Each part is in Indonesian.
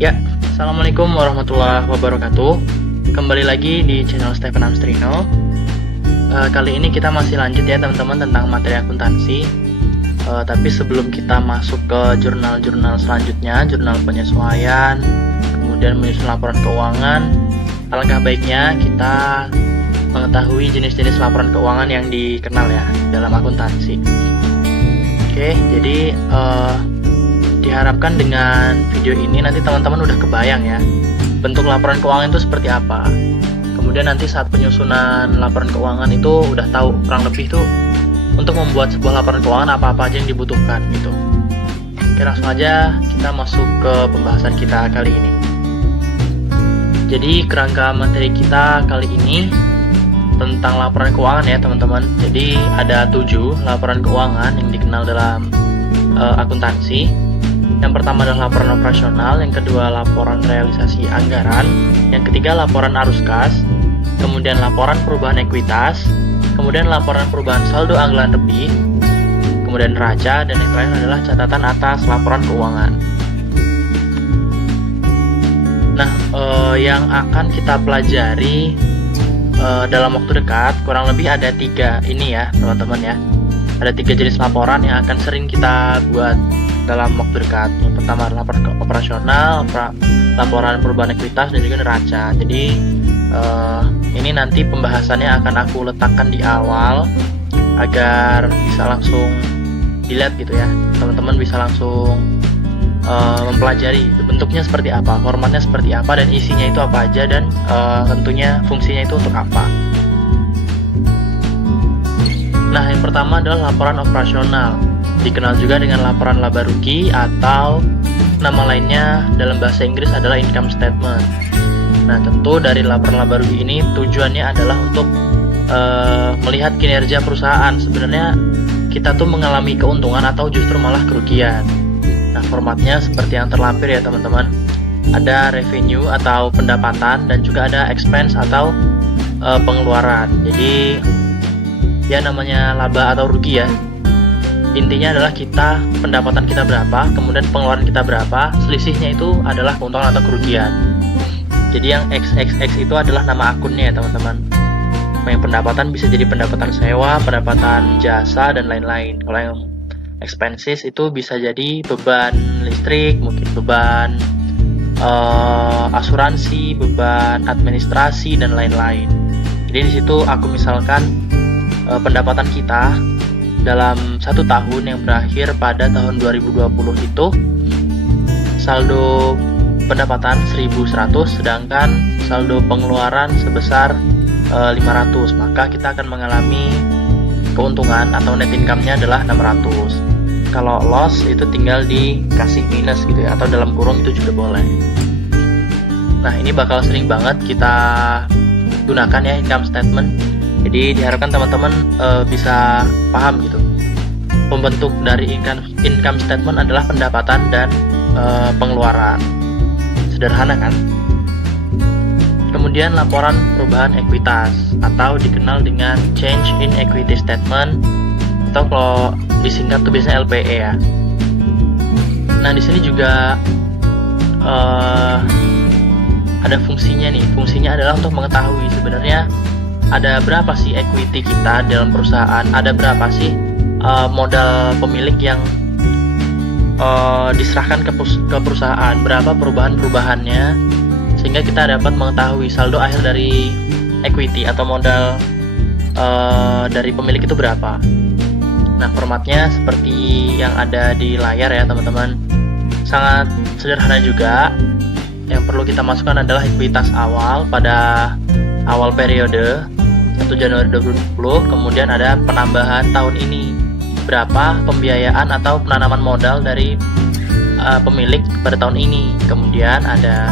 Ya, Assalamualaikum warahmatullahi wabarakatuh. Kembali lagi di channel Stephen Amstrino. Kali ini kita masih lanjut ya teman-teman tentang materi akuntansi. Tapi sebelum kita masuk ke jurnal-jurnal selanjutnya, jurnal penyesuaian, kemudian menyusun laporan keuangan, alangkah baiknya kita mengetahui jenis-jenis laporan keuangan yang dikenal ya dalam akuntansi. Oke, jadi diharapkan dengan video ini nanti teman-teman udah kebayang ya bentuk laporan keuangan itu seperti apa. Kemudian nanti saat penyusunan laporan keuangan itu udah tahu kurang lebih tuh untuk membuat sebuah laporan keuangan apa-apa aja yang dibutuhkan gitu. Oke, langsung aja kita masuk ke pembahasan kita kali ini. Jadi kerangka materi kita kali ini tentang laporan keuangan ya teman-teman. Jadi ada 7 laporan keuangan yang dikenal dalam akuntansi. Yang pertama adalah laporan operasional, yang kedua laporan realisasi anggaran, yang ketiga laporan arus kas, kemudian laporan perubahan ekuitas, kemudian laporan perubahan saldo anggaran lebih, kemudian neraca, dan yang terakhir adalah catatan atas laporan keuangan. Nah, yang akan kita pelajari dalam waktu dekat kurang lebih ada 3 ini ya teman-teman ya. Ada 3 jenis laporan yang akan sering kita buat dalam waktu dekat. Yang pertama adalah laporan operasional, laporan perubahan ekuitas, dan juga neraca. Jadi ini nanti pembahasannya akan aku letakkan di awal agar bisa langsung dilihat gitu ya. Teman-teman bisa langsung mempelajari bentuknya seperti apa, formatnya seperti apa, dan isinya itu apa aja, dan tentunya fungsinya itu untuk apa. Nah, yang pertama adalah laporan operasional, dikenal juga dengan laporan laba rugi atau nama lainnya dalam bahasa Inggris adalah income statement. Nah, tentu dari laporan laba rugi ini tujuannya adalah untuk melihat kinerja perusahaan. Sebenarnya kita tuh mengalami keuntungan atau justru malah kerugian. Nah, formatnya seperti yang terlampir ya teman-teman. Ada revenue atau pendapatan, dan juga ada expense atau pengeluaran. Jadi ya namanya laba atau rugi ya. Intinya adalah pendapatan kita berapa, kemudian pengeluaran kita berapa, selisihnya itu adalah keuntungan atau kerugian. Jadi yang XXX itu adalah nama akunnya ya teman-teman. Yang pendapatan bisa jadi pendapatan sewa, pendapatan jasa, dan lain-lain. Kalau yang expenses itu bisa jadi beban listrik, mungkin beban asuransi, beban administrasi, dan lain-lain. Jadi di situ aku misalkan pendapatan kita dalam 1 tahun yang berakhir pada tahun 2020 itu saldo pendapatan 1.100, sedangkan saldo pengeluaran sebesar 500, maka kita akan mengalami keuntungan atau net income-nya adalah 600. Kalau loss itu tinggal dikasih minus gitu ya, atau dalam kurung itu juga boleh. Nah, ini bakal sering banget kita gunakan ya income statement. Jadi diharapkan teman-teman bisa paham gitu. Pembentuk dari income statement adalah pendapatan dan pengeluaran. Sederhana kan? Kemudian laporan perubahan ekuitas atau dikenal dengan change in equity statement, atau kalau disingkat tuh biasanya LPE ya. Nah, di sini juga ada fungsinya nih. Fungsinya adalah untuk mengetahui sebenarnya ada berapa sih equity kita dalam perusahaan, ada berapa sih modal pemilik yang diserahkan ke perusahaan, berapa perubahan-perubahannya, sehingga kita dapat mengetahui saldo akhir dari equity atau modal dari pemilik itu berapa. Nah, formatnya seperti yang ada di layar ya teman-teman. Sangat sederhana juga. Yang perlu kita masukkan adalah ekuitas awal pada awal periode 1 Januari 2020, kemudian ada penambahan tahun ini, berapa pembiayaan atau penanaman modal dari pemilik pada tahun ini. Kemudian ada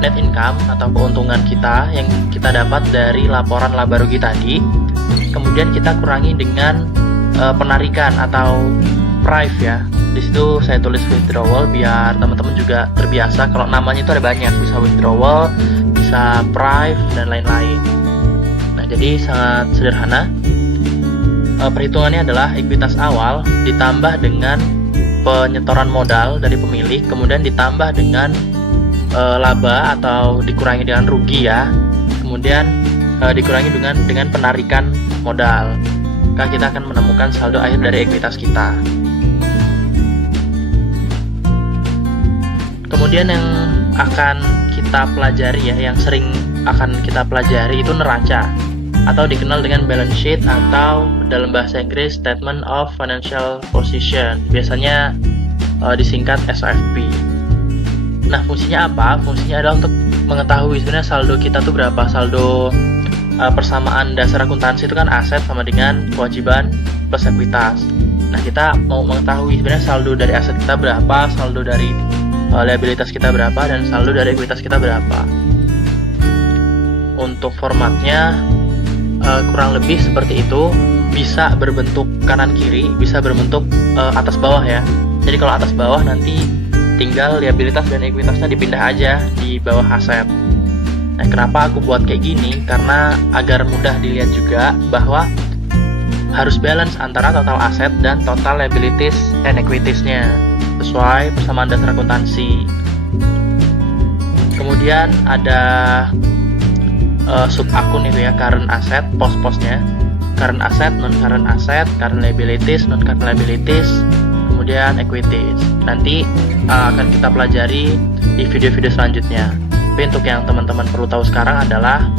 net income atau keuntungan kita yang kita dapat dari laporan laba rugi tadi. Kemudian kita kurangi dengan penarikan atau prive ya. Di situ saya tulis withdrawal biar teman-teman juga terbiasa. Kalau namanya itu ada banyak, bisa withdrawal, bisa prive, dan lain-lain. Nah, jadi sangat sederhana. Perhitungannya adalah ekuitas awal ditambah dengan penyetoran modal dari pemilik, kemudian ditambah dengan laba atau dikurangi dengan rugi ya. Kemudian dikurangi dengan penarikan modal. Maka kita akan menemukan saldo akhir dari ekuitas kita. Kemudian yang akan kita pelajari ya, yang sering akan kita pelajari itu neraca atau dikenal dengan balance sheet atau dalam bahasa Inggris Statement of Financial Position, biasanya disingkat SOFP. Nah, fungsinya apa? Fungsinya adalah untuk mengetahui sebenarnya saldo kita tuh berapa. Saldo persamaan dasar akuntansi itu kan aset sama dengan kewajiban plus ekuitas. Nah, kita mau mengetahui sebenarnya saldo dari aset kita berapa, saldo dari liabilitas kita berapa, dan saldo dari ekuitas kita berapa. Untuk formatnya kurang lebih seperti itu, bisa berbentuk kanan kiri, bisa berbentuk atas bawah ya. Jadi kalau atas bawah nanti tinggal liabilitas dan ekuitasnya dipindah aja di bawah aset. Nah, kenapa aku buat kayak gini? Karena agar mudah dilihat juga bahwa harus balance antara total aset dan total liabilities and equities-nya sesuai persamaan dasar akuntansi. Kemudian ada sub akun itu ya, current asset, pos-posnya. Current asset, non-current asset, current liabilities, non-current liabilities, kemudian equities. Nanti akan kita pelajari di video-video selanjutnya. Tapi untuk yang teman-teman perlu tahu sekarang adalah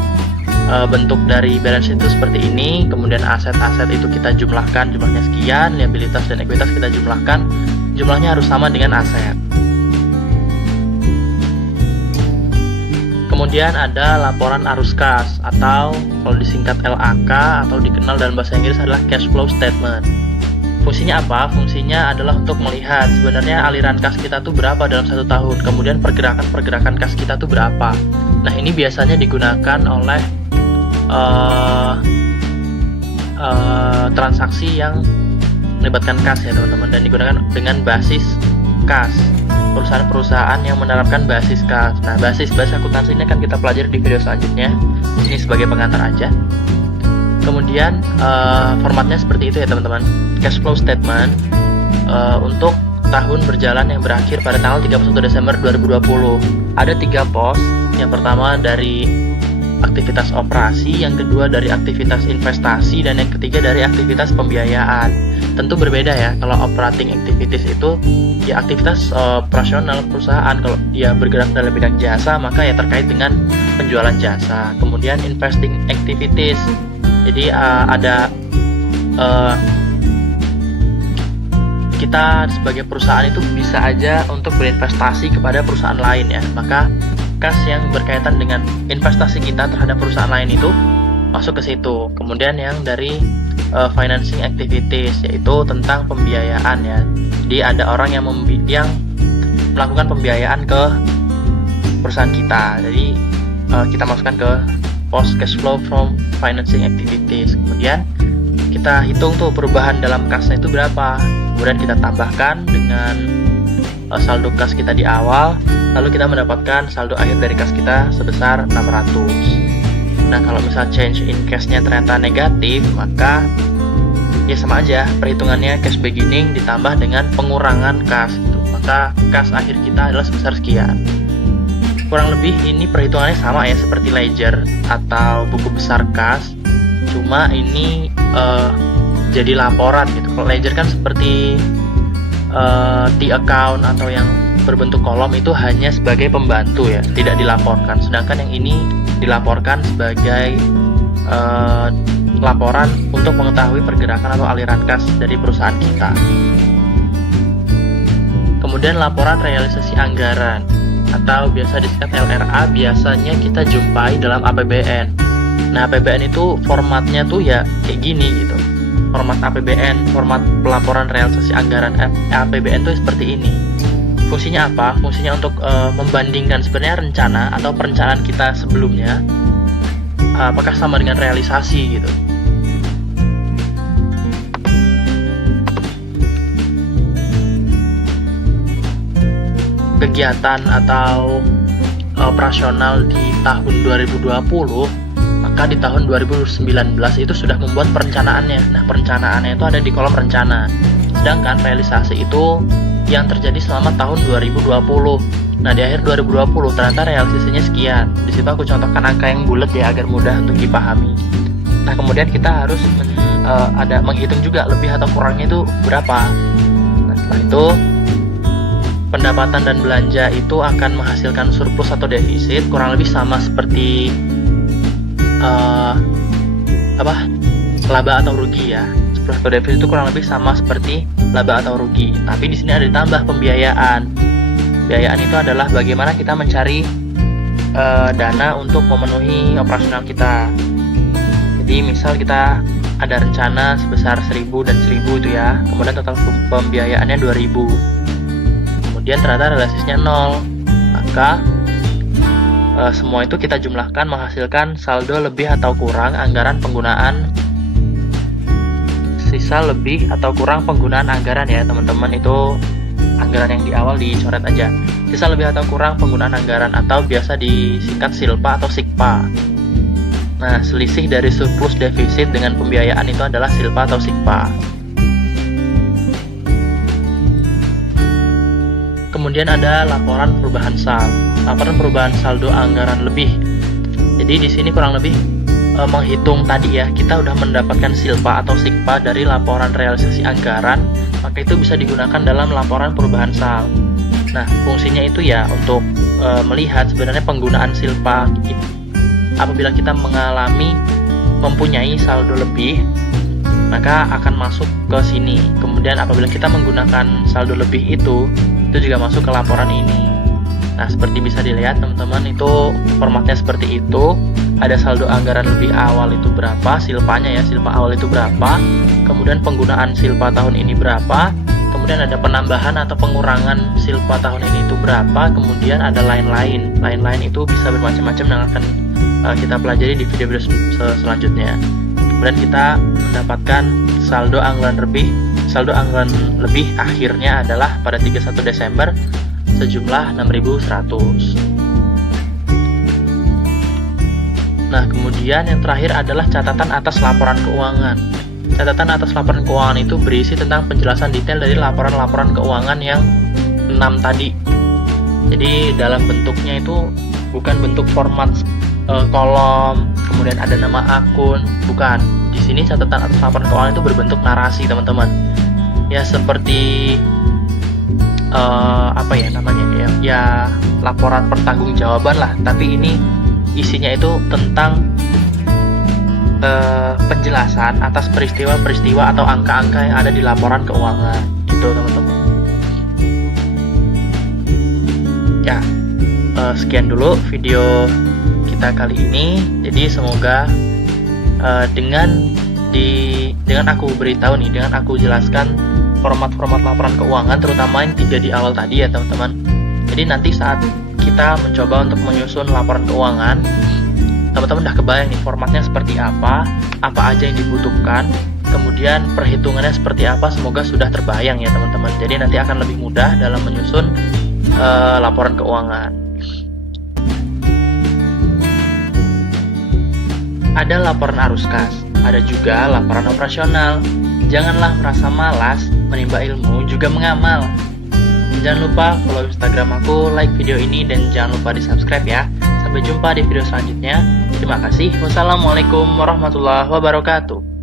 bentuk dari balance sheet itu seperti ini. Kemudian aset-aset itu kita jumlahkan, jumlahnya sekian, liabilitas dan ekuitas kita jumlahkan, jumlahnya harus sama dengan aset. Kemudian ada laporan arus kas atau kalau disingkat LAK atau dikenal dalam bahasa Inggris adalah cash flow statement. Fungsinya apa? Fungsinya adalah untuk melihat sebenarnya aliran kas kita tuh berapa dalam satu tahun, kemudian pergerakan kas kita tuh berapa. Nah, ini biasanya digunakan oleh transaksi yang melibatkan kas ya teman-teman, dan digunakan dengan basis kas. Perusahaan-perusahaan yang menerapkan basis kas. Nah, basis akuntansi ini akan kita pelajari di video selanjutnya. Ini sebagai pengantar aja. Kemudian formatnya seperti itu ya teman-teman. Cash flow statement untuk tahun berjalan yang berakhir pada tanggal 31 Desember 2020. Ada 3 pos. Yang pertama dari aktivitas operasi, yang kedua dari aktivitas investasi, dan yang ketiga dari aktivitas pembiayaan. Tentu berbeda ya. Kalau operating activities itu ya aktivitas operasional perusahaan. Kalau dia bergerak dalam bidang jasa, maka ya terkait dengan penjualan jasa. Kemudian investing activities. Jadi ada kita sebagai perusahaan itu bisa aja untuk berinvestasi kepada perusahaan lain ya. Maka kas yang berkaitan dengan investasi kita terhadap perusahaan lain itu masuk ke situ. Kemudian yang dari financing activities, yaitu tentang pembiayaan ya. Jadi ada orang yang melakukan pembiayaan ke perusahaan kita. Jadi kita masukkan ke pos cash flow from financing activities. Kemudian kita hitung tuh perubahan dalam kasnya itu berapa. Kemudian kita tambahkan dengan saldo kas kita di awal, lalu kita mendapatkan saldo akhir dari kas kita sebesar 600. Nah, kalau misal change in cash-nya ternyata negatif, maka ya sama aja perhitungannya cash beginning ditambah dengan pengurangan kas gitu. Maka kas akhir kita adalah sebesar sekian. Kurang lebih ini perhitungannya sama ya seperti ledger atau buku besar kas, cuma ini jadi laporan gitu. Kalau ledger kan seperti the account atau yang berbentuk kolom itu hanya sebagai pembantu ya, tidak dilaporkan. Sedangkan yang ini dilaporkan sebagai laporan untuk mengetahui pergerakan atau aliran kas dari perusahaan kita. Kemudian laporan realisasi anggaran atau biasa disingkat LRA, biasanya kita jumpai dalam APBN. Nah, APBN itu formatnya tuh ya kayak gini gitu. Format APBN, format pelaporan realisasi anggaran APBN itu seperti ini. Fungsinya apa? Fungsinya untuk membandingkan sebenarnya rencana atau perencanaan kita sebelumnya apakah sama dengan realisasi gitu. Kegiatan atau operasional di tahun 2020, maka di tahun 2019 itu sudah membuat perencanaannya. Nah, perencanaannya itu ada di kolom rencana. Sedangkan realisasi itu yang terjadi selama tahun 2020. Nah, di akhir 2020 ternyata realisasinya sekian. Di situ aku contohkan angka yang bulat ya agar mudah untuk dipahami. Nah, kemudian kita harus ada menghitung juga lebih atau kurangnya itu berapa. Nah, setelah itu pendapatan dan belanja itu akan menghasilkan surplus atau defisit, kurang lebih sama seperti laba atau rugi ya. Surplus atau defisit itu kurang lebih sama seperti laba atau rugi. Tapi di sini ada ditambah pembiayaan. Pembiayaan itu adalah bagaimana kita mencari dana untuk memenuhi operasional kita. Jadi misal kita ada rencana sebesar 1.000 dan 1.000 itu ya, kemudian total pembiayaannya 2.000, kemudian ternyata realisasinya 0, maka semua itu kita jumlahkan menghasilkan saldo lebih atau kurang anggaran penggunaan, sisa lebih atau kurang penggunaan anggaran ya teman-teman, itu anggaran yang di awal dicoret aja, sisa lebih atau kurang penggunaan anggaran atau biasa disingkat SILPA atau SIKPA. Nah, selisih dari surplus defisit dengan pembiayaan itu adalah SILPA atau SIKPA. Kemudian ada laporan perubahan saldo. Laporan perubahan saldo anggaran lebih. Jadi di sini kurang lebih menghitung tadi ya, kita udah mendapatkan SILPA atau SIKPA dari laporan realisasi anggaran, maka itu bisa digunakan dalam laporan perubahan saldo. Nah, fungsinya itu ya untuk melihat sebenarnya penggunaan SILPA apabila kita mempunyai saldo lebih, maka akan masuk ke sini. Kemudian apabila kita menggunakan saldo lebih itu juga masuk ke laporan ini. Nah, seperti bisa dilihat teman-teman, itu formatnya seperti itu. Ada saldo anggaran lebih awal itu berapa, SILPA-nya ya, SILPA awal itu berapa, kemudian penggunaan SILPA tahun ini berapa, kemudian ada penambahan atau pengurangan SILPA tahun ini itu berapa, kemudian ada lain-lain. Lain-lain itu bisa bermacam-macam yang akan kita pelajari di video-video selanjutnya. Kemudian kita mendapatkan saldo anggaran lebih. Saldo anggaran lebih akhirnya adalah pada 31 Desember sejumlah 6.100. Nah, kemudian yang terakhir adalah catatan atas laporan keuangan. Catatan atas laporan keuangan itu berisi tentang penjelasan detail dari laporan-laporan keuangan yang 6 tadi. Jadi dalam bentuknya itu bukan bentuk format kolom, kemudian ada nama akun, bukan. Di sini catatan atas laporan keuangan itu berbentuk narasi, teman-teman. Ya seperti ya laporan pertanggungjawaban lah, tapi ini isinya itu tentang penjelasan atas peristiwa-peristiwa atau angka-angka yang ada di laporan keuangan. Itu, teman-teman. Ya, sekian dulu video kita kali ini. Jadi semoga dengan aku beritahu nih, dengan aku jelaskan format-format laporan keuangan, terutama yang 3 di awal tadi ya teman-teman. Jadi nanti saat kita mencoba untuk menyusun laporan keuangan, teman-teman udah kebayang nih formatnya seperti apa aja yang dibutuhkan, kemudian perhitungannya seperti apa, semoga sudah terbayang ya teman-teman. Jadi nanti akan lebih mudah dalam menyusun laporan keuangan. Ada laporan arus kas, ada juga laporan operasional. Janganlah merasa malas, menimba ilmu juga mengamal. Jangan lupa follow Instagram aku, like video ini, dan jangan lupa di subscribe ya. Sampai jumpa di video selanjutnya. Terima kasih. Wassalamualaikum warahmatullahi wabarakatuh.